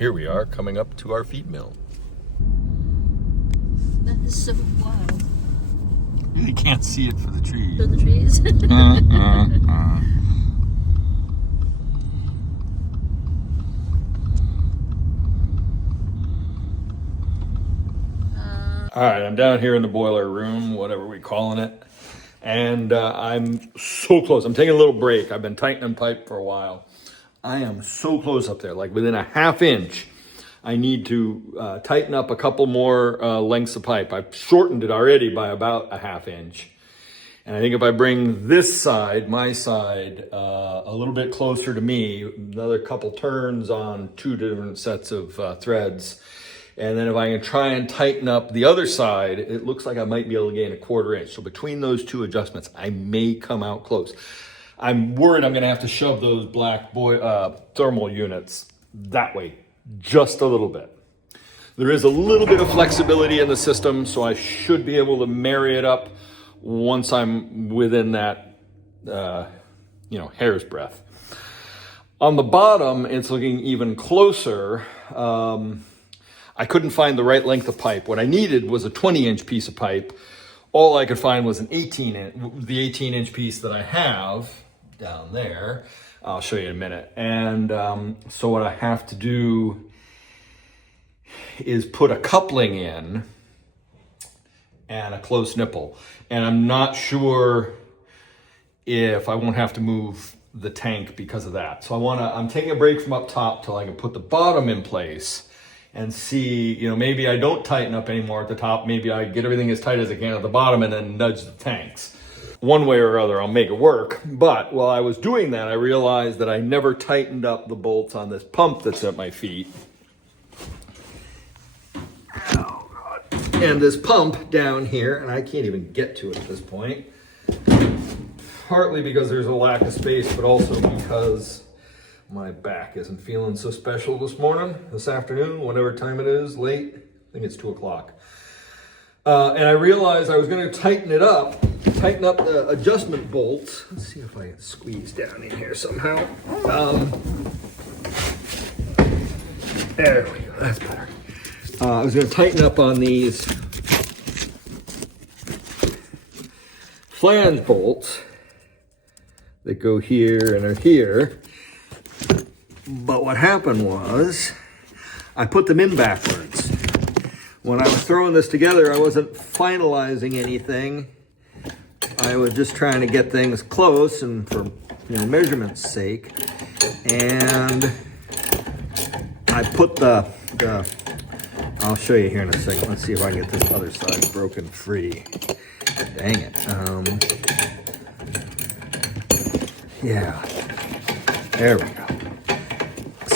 Here we are coming up to our feed mill. That is so wild. You can't see it for the trees. For the trees. All right, I'm down here in the boiler room, whatever we're calling it. And I'm so close. I'm taking a little break. I've been tightening pipe for a while. I am so close up there, like within a ½ inch. I need to tighten up a couple more lengths of pipe. I've shortened it already by about a ½ inch. And I think if I bring this side, my side, a little bit closer to me, another couple turns on 2 different sets of threads, and then if I can try and tighten up the other side, it looks like I might be able to gain a ½ inch. So between those 2 adjustments, I may come out close. I'm worried I'm gonna have to shove those black thermal units that way, just a little bit. There is a little bit of flexibility in the system, so I should be able to marry it up once I'm within that, hair's breadth. On the bottom, it's looking even closer. I couldn't find the right length of pipe. What I needed was a 20-inch piece of pipe. All I could find was the 18-inch piece that I have down there. I'll show you in a minute. And so what I have to do is put a coupling in and a close nipple. And I'm not sure if I won't have to move the tank because of that. So I'm taking a break from up top till I can put the bottom in place and see, maybe I don't tighten up anymore at the top. Maybe I get everything as tight as I can at the bottom and then nudge the tanks. One way or other, I'll make it work. But while I was doing that, I realized that I never tightened up the bolts on this pump that's at my feet. Oh, God. And this pump down here, and I can't even get to it at this point. Partly because there's a lack of space, but also because my back isn't feeling so special this afternoon, whatever time it is, late. I think it's 2 o'clock. And I realized I was going to tighten up the adjustment bolts. Let's see if I can squeeze down in here somehow. There we go, that's better. I was going to tighten up on these flange bolts that go here and are here. But what happened was I put them in backwards. When I was throwing this together, I wasn't finalizing anything. I was just trying to get things close and for measurement's sake. And I put I'll show you here in a second. Let's see if I can get this other side broken free. Dang it. Yeah, there we go.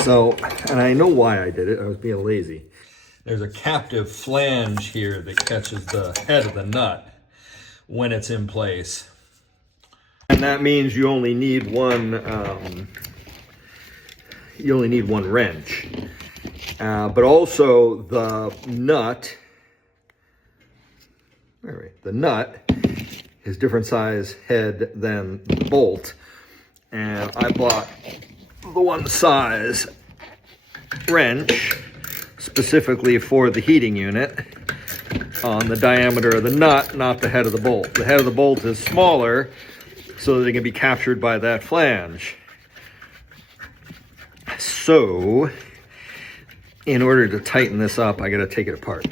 So, and I know why I did it. I was being lazy. There's a captive flange here that catches the head of the nut when it's in place. And that means you only need one wrench. But also the nut is different size head than the bolt. And I bought the one size wrench specifically for the heating unit on the diameter of the nut, not the head of the bolt. The head of the bolt is smaller so that it can be captured by that flange. So, in order to tighten this up, I gotta take it apart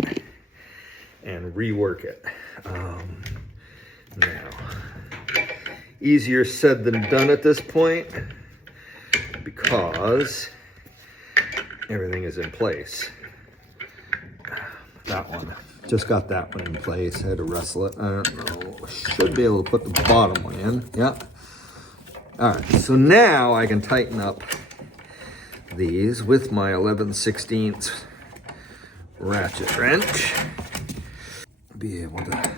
and rework it. Now, easier said than done at this point because everything is in place. That one, just got that one in place. I had to wrestle it. I don't know, should be able to put the bottom one in. Yeah. All right, so now I can tighten up these with my 11/16 ratchet wrench. Be able to,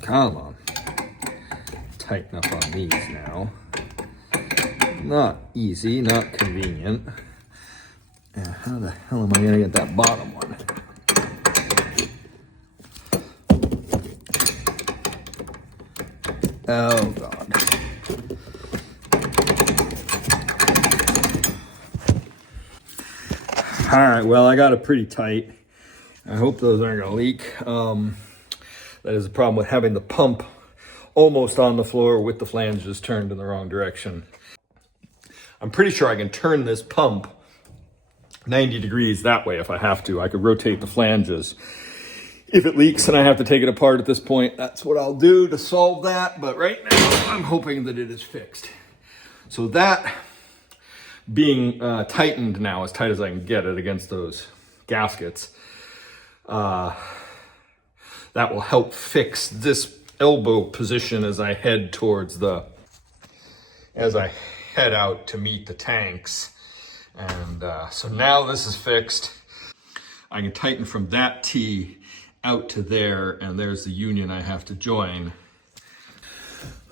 come on, tighten up on these now. Not easy, not convenient. And how the hell am I gonna get that bottom one? Oh God. All right, well, I got it pretty tight. I hope those aren't gonna leak. That is the problem with having the pump almost on the floor with the flanges turned in the wrong direction. I'm pretty sure I can turn this pump 90 degrees that way if I have to. I could rotate the flanges. If it leaks and I have to take it apart at this point, that's what I'll do to solve that. But right now, I'm hoping that it is fixed. So that being tightened now as tight as I can get it against those gaskets, that will help fix this elbow position as I head out to meet the tanks. And so now this is fixed. I can tighten from that T out to there, and there's the union I have to join.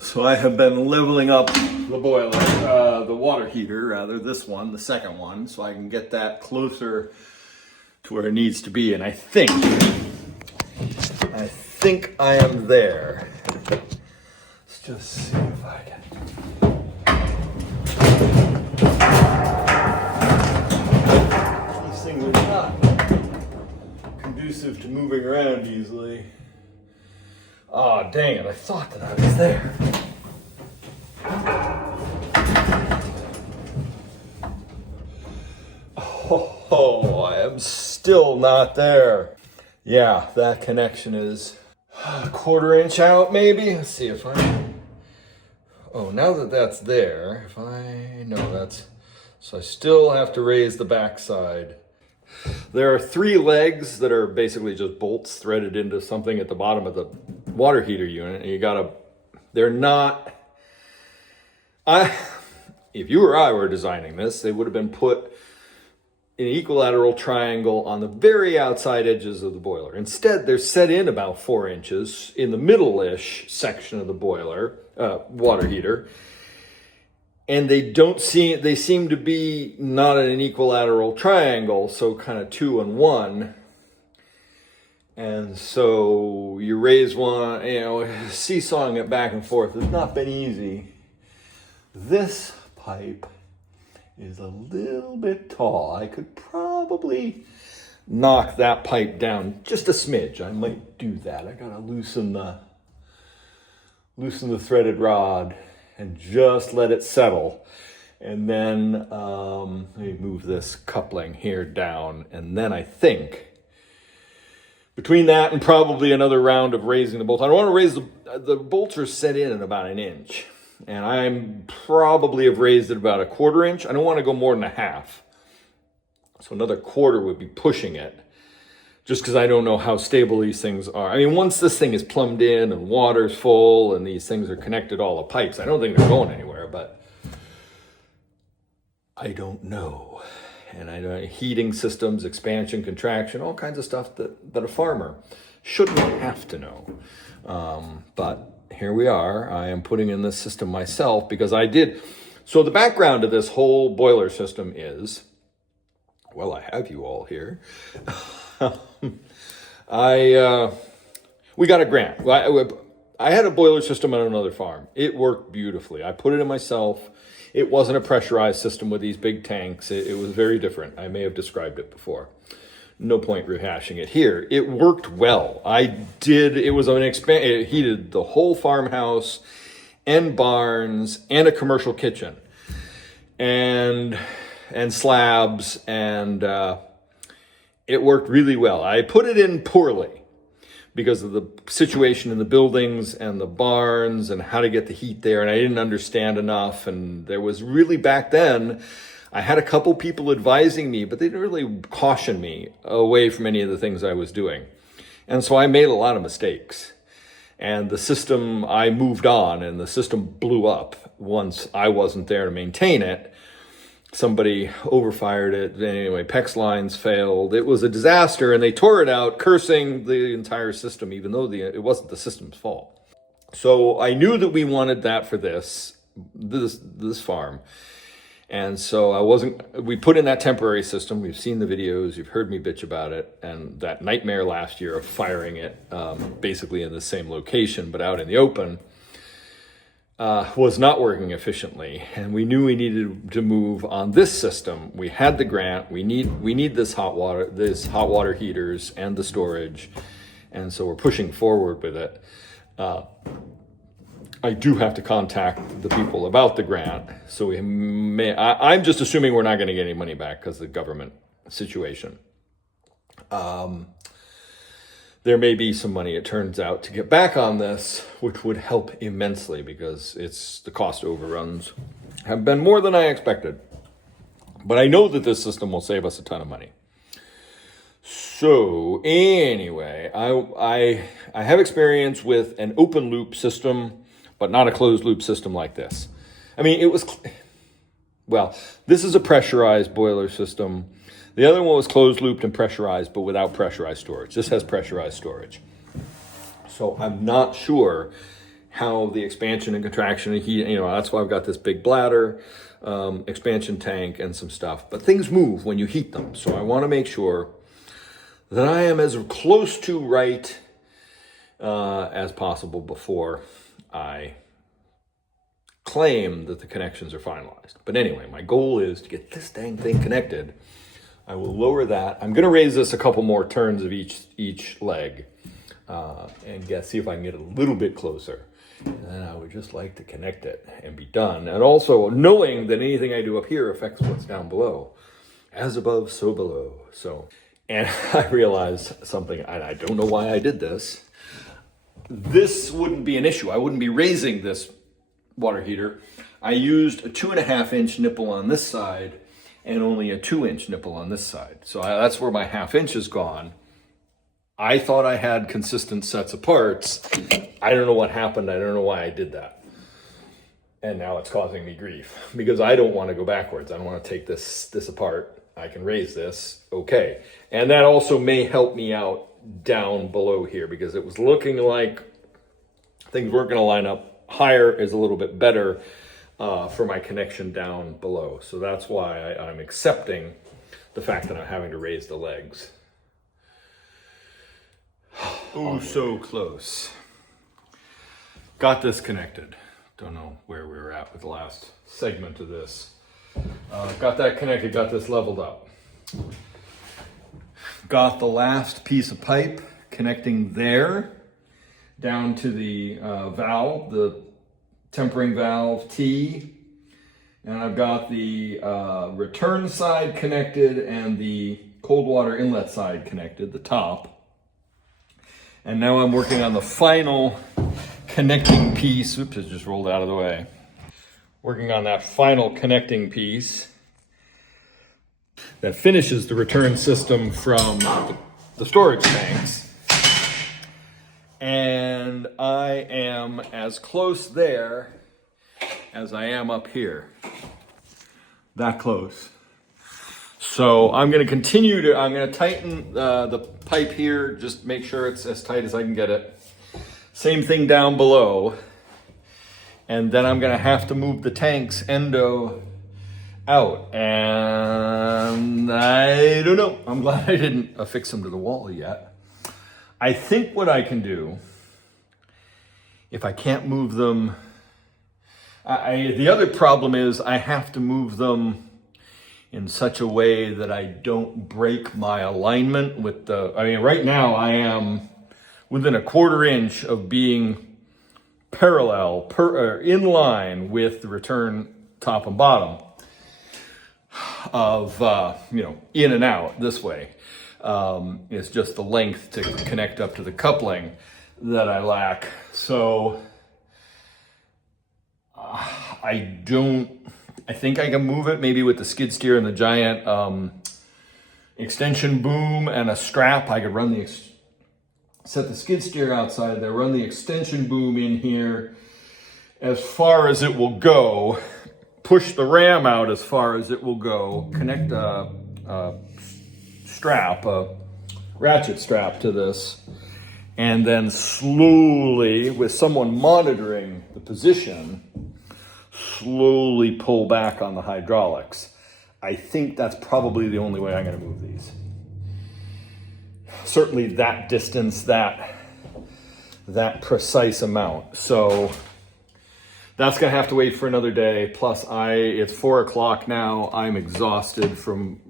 So I have been leveling up the boiler, the water heater rather, this one, the second one, so I can get that closer to where it needs to be. And I think I am there. Let's just see if I can. These things are not conducive to moving around easily. Oh, dang it, I thought that I was there. Oh, I am still not there. Yeah, that connection is a 1/4 inch out maybe. Let's see if I... Oh, now that that's there, if I... No, that's... So I still have to raise the backside. There are 3 legs that are basically just bolts threaded into something at the bottom of the water heater unit. And you gotta... They're not... If you or I were designing this, they would have been put in an equilateral triangle on the very outside edges of the boiler. Instead, they're set in about 4 inches in the middle-ish section of the boiler, water heater. And they seem to be not in an equilateral triangle, so kind of 2 and 1. And so you raise one, seesawing it back and forth. It's not been easy. This pipe is a little bit tall. I could probably knock that pipe down just a smidge. I might do that. I gotta loosen the threaded rod and just let it settle. And then let me move this coupling here down. And then I think between that and probably another round of raising the bolts, I don't want to raise the bolts are set in at about 1 inch. And I'm probably have raised it about a 1/4 inch. I don't want to go more than a half. So another 1/4 would be pushing it, just because I don't know how stable these things are. I mean, once this thing is plumbed in and water's full and these things are connected to all the pipes, I don't think they're going anywhere, but I don't know. And I know heating systems, expansion, contraction, all kinds of stuff that a farmer shouldn't have to know. But here we are. I am putting in this system myself because I did. So the background of this whole boiler system is, well, I have you all here. We got a grant. I had a boiler system on another farm. It worked beautifully. I put it in myself. It wasn't a pressurized system with these big tanks. It was very different. I may have described it before. No point rehashing it here. It worked well. It was it heated the whole farmhouse and barns and a commercial kitchen and slabs, and it worked really well. I put it in poorly because of the situation in the buildings and the barns and how to get the heat there, and I didn't understand enough. And there was really, back then, I had a couple people advising me, but they didn't really caution me away from any of the things I was doing. And so I made a lot of mistakes. And the system, I moved on, and the system blew up once I wasn't there to maintain it. Somebody overfired it. Anyway, PEX lines failed. It was a disaster, and they tore it out, cursing the entire system, even though it wasn't the system's fault. So I knew that we wanted that for this farm. And so we put in that temporary system. We've seen the videos, you've heard me bitch about it. And that nightmare last year of firing it basically in the same location, but out in the open. was not working efficiently, and we knew we needed to move on this system. We had the grant. We need this hot water heaters and the storage, and so we're pushing forward with it. I do have to contact the people about the grant, so we may. I'm just assuming we're not going to get any money back because of the government situation. There may be some money, it turns out, to get back on this, which would help immensely because the cost overruns have been more than I expected. But I know that this system will save us a ton of money. So anyway, I have experience with an open loop system, but not a closed loop system like this. I mean, this is a pressurized boiler system. The other one was closed looped and pressurized, but without pressurized storage. This has pressurized storage. So I'm not sure how the expansion and contraction and heat, that's why I've got this big bladder, expansion tank and some stuff. But things move when you heat them. So I want to make sure that I am as close to right as possible before I claim that the connections are finalized. But anyway, my goal is to get this dang thing connected. I will lower that. I'm going to raise this a couple more turns of each leg and see if I can get a little bit closer. And then I would just like to connect it and be done. And also knowing that anything I do up here affects what's down below. As above, so below. And I realized something, and I don't know why I did this. This wouldn't be an issue. I wouldn't be raising this water heater. I used a 2.5-inch nipple on this side and only a 2-inch nipple on this side. So that's where my 1/2 inch is gone. I thought I had consistent sets of parts. I don't know what happened. I don't know why I did that. And now it's causing me grief because I don't want to go backwards. I don't want to take this apart. I can raise this, okay. And that also may help me out down below here because it was looking like things weren't going to line up. Higher is a little bit better for my connection down below. So that's why I'm accepting the fact that I'm having to raise the legs. Oh, so close. Got this connected. Don't know where we were at with the last segment of this. Got that connected, got this leveled up. Got the last piece of pipe connecting there down to the valve, the tempering valve T, and I've got the return side connected and the cold water inlet side connected, the top. And now I'm working on the final connecting piece. Oops, it just rolled out of the way. Working on that final connecting piece that finishes the return system from the storage tanks. And I am as close there as I am up here. That close. So I'm going to continue I'm going to tighten the pipe here, just make sure it's as tight as I can get it. Same thing down below. And then I'm going to have to move the tank's endo out. And I don't know. I'm glad I didn't affix them to the wall yet. I think what I can do, if I can't move them, the other problem is I have to move them in such a way that I don't break my alignment with right now I am within a 1/4 inch of being parallel, in line with the return top and bottom of, in and out this way. It's just the length to connect up to the coupling that I lack. So I think I can move it maybe with the skid steer and the giant extension boom and a strap. I could set the skid steer outside there, run the extension boom in here as far as it will go, push the ram out as far as it will go, connect a ratchet strap to this, and then slowly, with someone monitoring the position, slowly pull back on the hydraulics. I think that's probably the only way I'm going to move these. Certainly that distance, that precise amount. So that's gonna have to wait for another day. Plus, it's 4 o'clock now. I'm exhausted from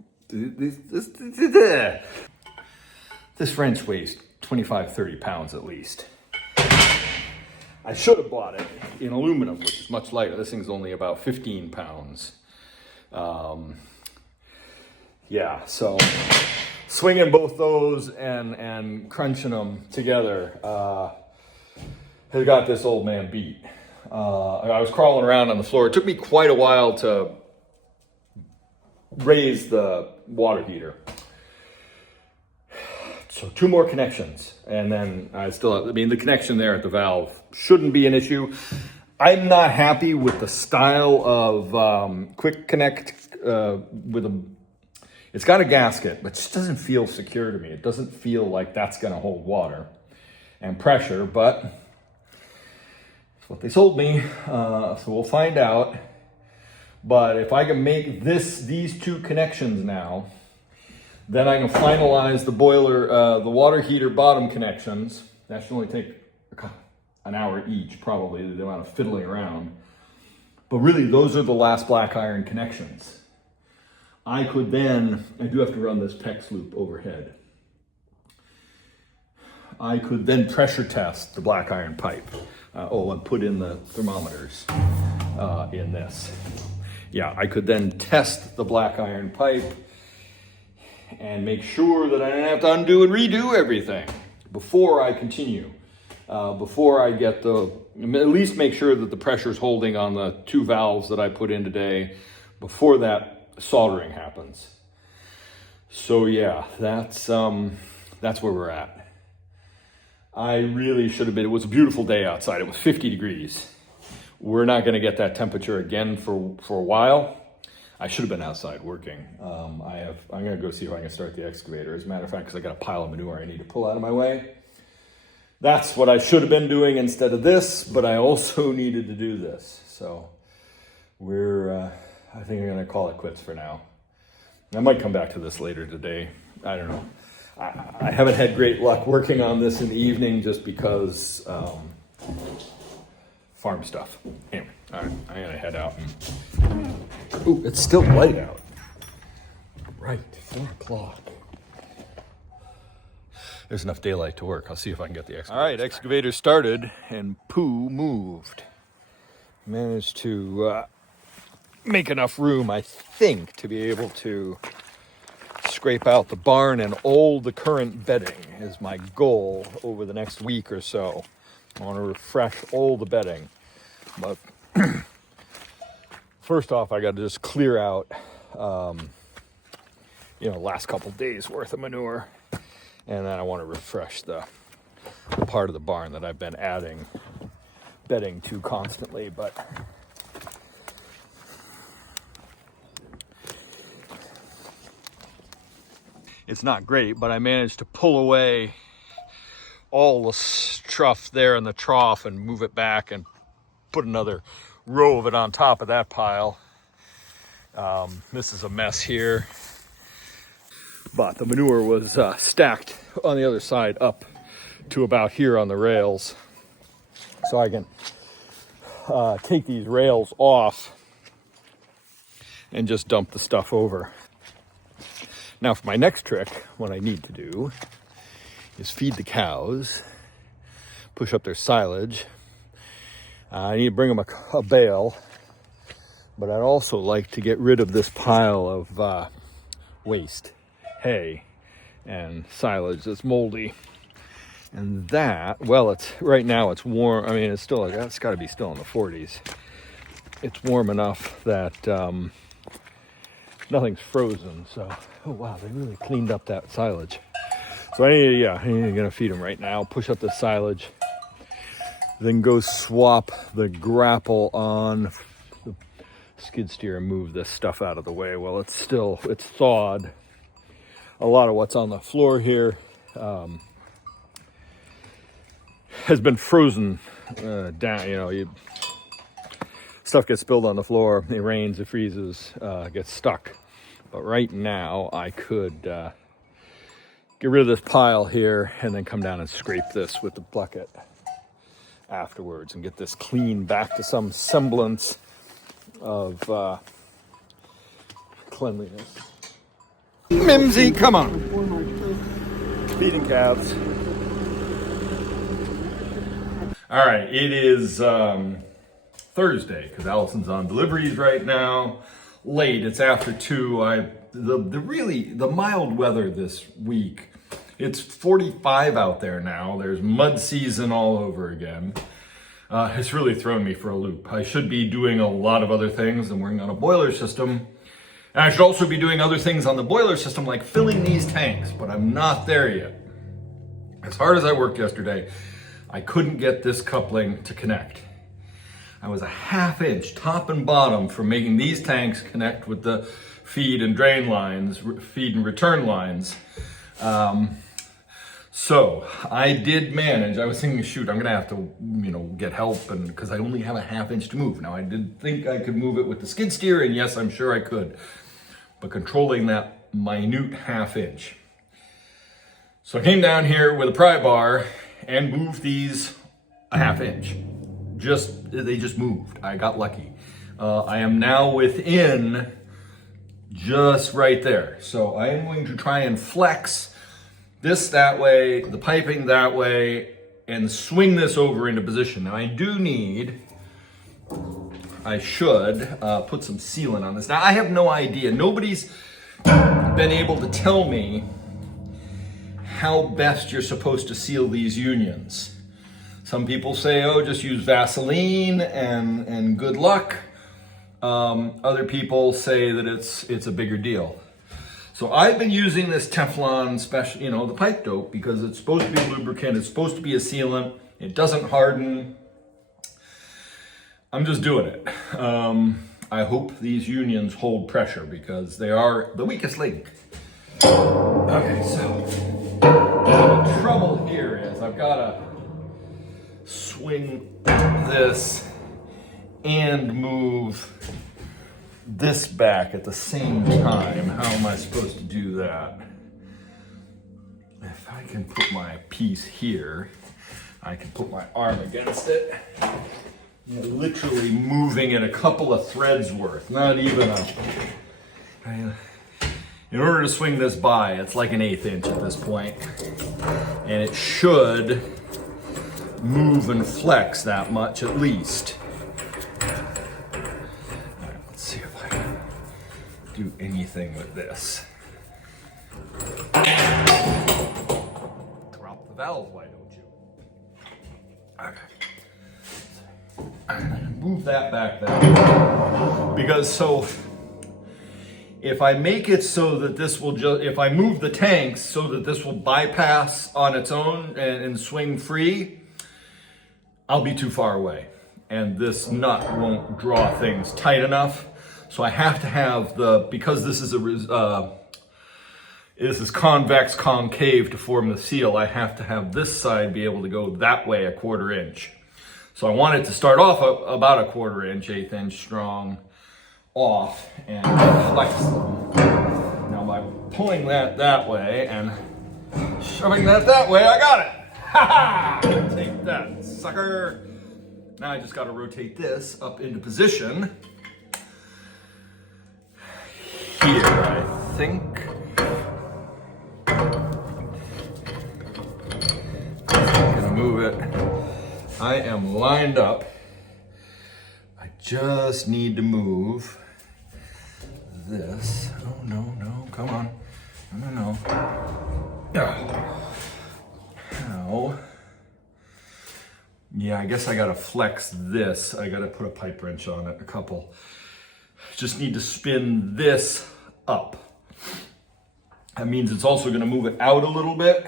this wrench weighs 25, 30 pounds at least. I should have bought it in aluminum, which is much lighter. This thing's only about 15 pounds. Yeah, so swinging both those and crunching them together has got this old man beat. I was crawling around on the floor. It took me quite a while to raise the water heater. So 2 more connections, and then the connection there at the valve shouldn't be an issue. I'm not happy with the style of quick connect it's got a gasket, but it just doesn't feel secure to me. It doesn't feel like that's gonna hold water and pressure, but it's what they sold me, so we'll find out. But if I can make these 2 connections now, then I can finalize the boiler, the water heater bottom connections. That should only take an hour each, probably, the amount of fiddling around. But really, those are the last black iron connections. I do have to run this PEX loop overhead. I could then pressure test the black iron pipe. And put in the thermometers in this. Yeah, I could then test the black iron pipe and make sure that I don't have to undo and redo everything before I continue. Before I get at least make sure that the pressure's holding on the 2 valves that I put in today before that soldering happens. So yeah, that's where we're at. I really should have been, it was a beautiful day outside. It was 50 degrees. We're not gonna get that temperature again for a while. I should have been outside working. I'm gonna go see if I can start the excavator. As a matter of fact, because I got a pile of manure I need to pull out of my way. That's what I should have been doing instead of this, but I also needed to do this. So I think I'm gonna call it quits for now. I might come back to this later today. I don't know. I haven't had great luck working on this in the evening just because farm stuff. Anyway, all right, I'm gonna head out. Ooh, it's still light out. Right, 4 o'clock. There's enough daylight to work. I'll see if I can get the excavator. All right, excavator started and poo moved. Managed to make enough room, I think, to be able to scrape out the barn and all the current bedding is my goal over the next week or so. I want to refresh all the bedding. But first off, I got to just clear out, last couple days worth of manure. And then I want to refresh the part of the barn that I've been adding bedding to constantly. But it's not great, but I managed to pull away all the stuff there in the trough and move it back and put another row of it on top of that pile. This is a mess here. But the manure was stacked on the other side up to about here on the rails. So I can take these rails off and just dump the stuff over. Now for my next trick, what I need to do is feed the cows, push up their silage. I need to bring them a bale, but I'd also like to get rid of this pile of waste. Hay and silage that's moldy, and that, well, it's right now it's warm. I mean, it's got to be still in the 40s. It's warm enough that nothing's frozen. So, oh wow, they really cleaned up that silage. So I'm gonna feed them right now. Push up the silage, then go swap the grapple on the skid steer and move this stuff out of the way. Well, it's thawed. A lot of what's on the floor here has been frozen down. Stuff gets spilled on the floor. It rains, it freezes, gets stuck. But right now, I could get rid of this pile here and then come down and scrape this with the bucket. afterwards and get this clean back to some semblance of cleanliness. Mimsy, come on. Feeding calves. All right, it is Thursday because Allison's on deliveries right now. Late, it's after 2. The mild weather this week. It's 45 out there now. There's mud season all over again. It's really thrown me for a loop. I should be doing a lot of other things. I'm working on a boiler system. And I should also be doing other things on the boiler system like filling these tanks, but I'm not there yet. As hard as I worked yesterday, I couldn't get this coupling to connect. I was a ½ inch top and bottom from making these tanks connect with the feed and drain lines, feed and return lines. So I did manage. I was thinking, shoot, I'm gonna have to, get help, and because I only have a ½ inch to move. Now I did think I could move it with the skid steer, and yes, I'm sure I could, but controlling that minute ½ inch. So I came down here with a pry bar and moved these a ½ inch. They just moved. I got lucky. I am now within just right there. So I am going to try and flex this that way, the piping that way, and swing this over into position. Now I should put some sealant on this. Now I have no idea. Nobody's been able to tell me how best you're supposed to seal these unions. Some people say, oh, just use Vaseline and good luck. Other people say that it's a bigger deal. So I've been using this Teflon special, the pipe dope, because it's supposed to be a lubricant, it's supposed to be a sealant, it doesn't harden. I'm just doing it. I hope these unions hold pressure because they are the weakest link. Okay, so the trouble here is I've got to swing this and move this back at the same time. How am I supposed to do that? If I can put my piece here, I can put my arm against it. You're literally moving it a couple of threads worth, not even in order to swing this by, it's like an 1/8 inch at this point. And it should move and flex that much at least. All right, let's see if I can do anything with this. Drop the valve, why don't you? Okay. Move that back there. Because if I make it so that this will if I move the tanks so that this will bypass on its own and swing free, I'll be too far away. And this nut won't draw things tight enough. So I have to have because this is this is convex concave to form the seal, I have to have this side be able to go that way a 1/4 inch. So I want it to start off about a 1/4 inch, 1/8 inch strong off and flex them. Now by pulling that way and shoving that way, I got it. Ha ha! Take that, sucker. Now I just got to rotate this up into position. Here, I think. I'm gonna move it. I am lined up. I just need to move this. Oh, no, come on. No. How? Yeah, I guess I gotta flex this. I gotta put a pipe wrench on it, a couple. Just need to spin this up. That means it's also gonna move it out a little bit.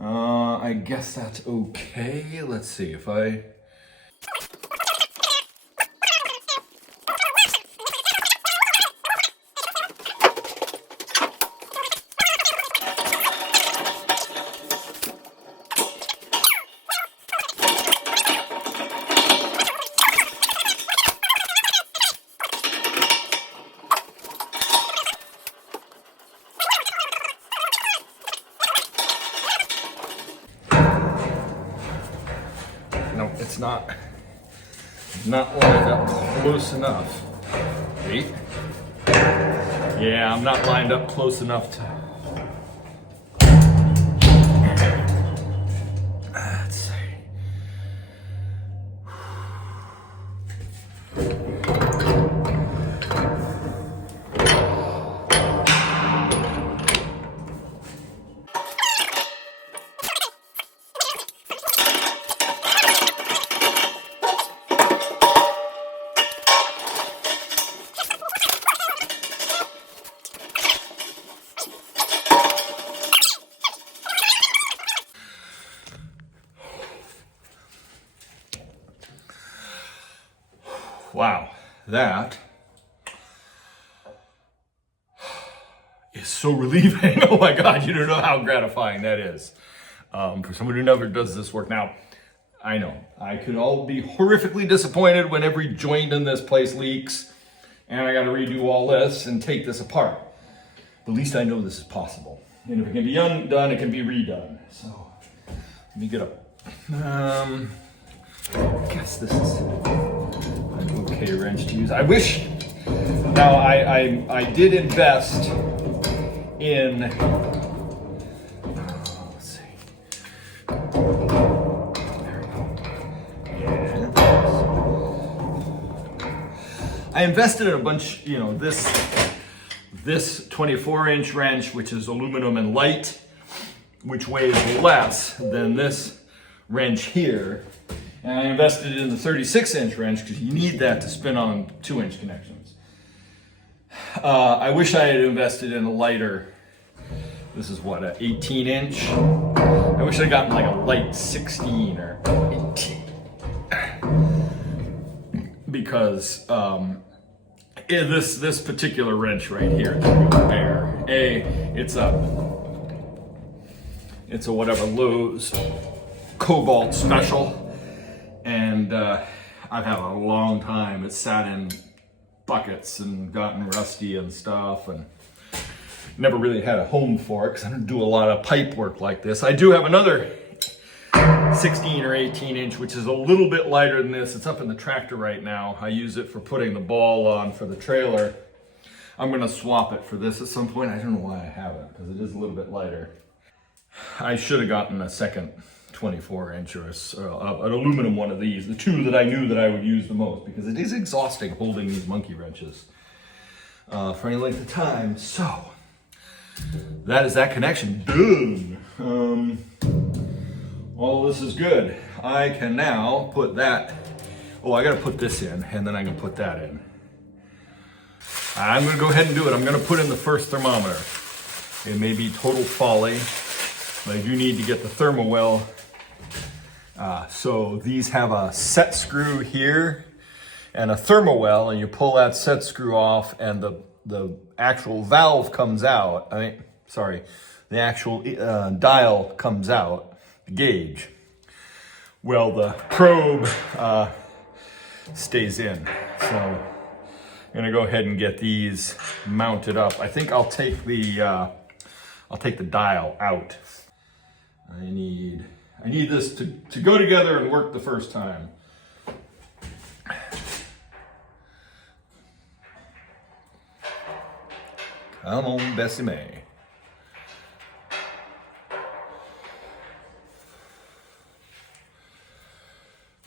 I guess that's okay. Let's see if I... it's not lined up close enough. Wait. Yeah, I'm not lined up close enough to. Let's see. Wow, that is so relieving. Oh my God, you don't know how gratifying that is. For someone who never does this work. Now, I know, I could all be horrifically disappointed when every joint in this place leaks and I gotta redo all this and take this apart. But at least I know this is possible. And if it can be undone, it can be redone. So, let me get a, I guess this is an okay wrench to use. I wish, now I did invest in, let's see. There we go. Yeah. I invested in a bunch, you know, this 24-inch wrench, which is aluminum and light, which weighs less than this wrench here. And I invested in the 36-inch wrench because you need that to spin on 2-inch connections. I wish I had invested in a lighter, this is what, an 18-inch? I wish I'd gotten like a light 16 or 18. Because this particular wrench right here is real bare. It's a whatever, Lowe's Cobalt Special. And I've had a long time. It's sat in buckets and gotten rusty and stuff, and never really had a home for it because I don't do a lot of pipe work like this. I do have another 16 or 18 inch, which is a little bit lighter than this. It's up in the tractor right now. I use it for putting the ball on for the trailer. I'm gonna swap it for this at some point. I don't know why I haven't, because it is a little bit lighter. I should have gotten a second 24-inch or an aluminum one of these, the two that I knew that I would use the most, because it is exhausting holding these monkey wrenches for any length of time. So that is that connection done. All this is good. I can now put that, I gotta put this in and then I can put that in. I'm gonna go ahead and do it. I'm gonna put in the first thermometer. It may be total folly, but I do need to get the thermowell. So these have a set screw here and a thermowell, and you pull that set screw off and the actual valve comes out. The actual dial comes out, the gauge. Well, the probe stays in. So I'm gonna go ahead and get these mounted up. I think I'll take the dial out. I need this to go together and work the first time. Come on, Bessie May.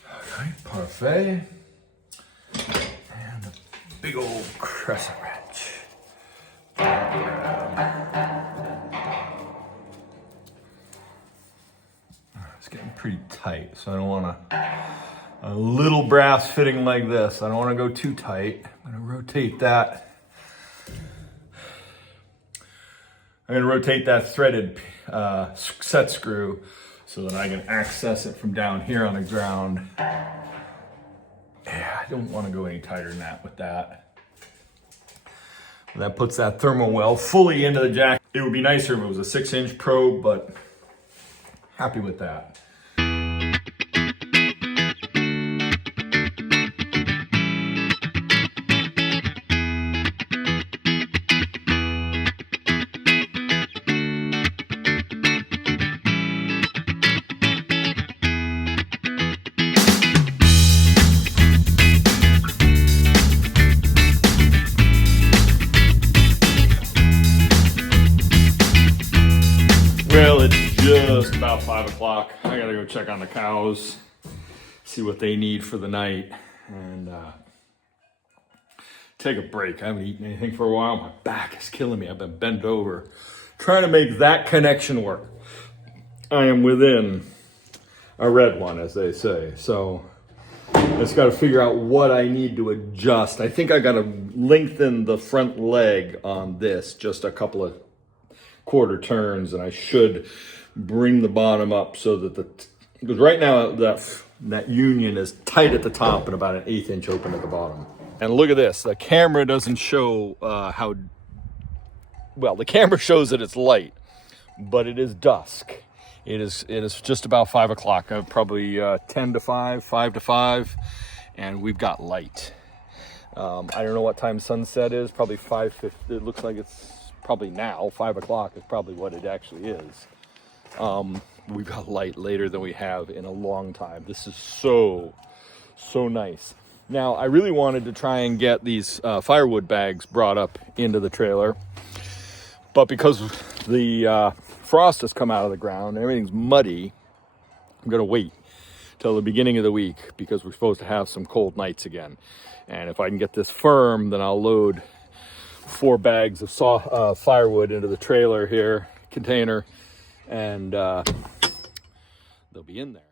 All right, parfait. And a big old crescent wrench. It's getting pretty tight, so I don't want a little brass fitting like this. I don't want to go too tight. I'm going to rotate that. I'm going to rotate that threaded set screw so that I can access it from down here on the ground. Yeah, I don't want to go any tighter than that with that. That puts that thermowell fully into the jack. It would be nicer if it was a 6-inch probe, but happy with that. Well, it's just about 5 o'clock. I gotta go check on the cows, see what they need for the night, and take a break. I haven't eaten anything for a while. My back is killing me. I've been bent over trying to make that connection work. I am within a red one, as they say. So I just got to figure out what I need to adjust. I think I got to lengthen the front leg on this just a couple of quarter turns, and I should bring the bottom up so that because right now that union is tight at the top and about an 1/8 inch open at the bottom. And look at this, the camera doesn't show the camera shows that it's light, but it is dusk. It is just about 5 o'clock, probably 10 to 5, 5 to 5, and we've got light. I don't know what time sunset is, probably 5:50. It looks like it's probably now, 5 o'clock is probably what it actually is. We've got light later than we have in a long time. This is so nice. Now, I really wanted to try and get these firewood bags brought up into the trailer, but because the frost has come out of the ground and everything's muddy, I'm gonna wait till the beginning of the week because we're supposed to have some cold nights again. And if I can get this firm, then I'll load 4 bags of firewood into the trailer here, container, and they'll be in there.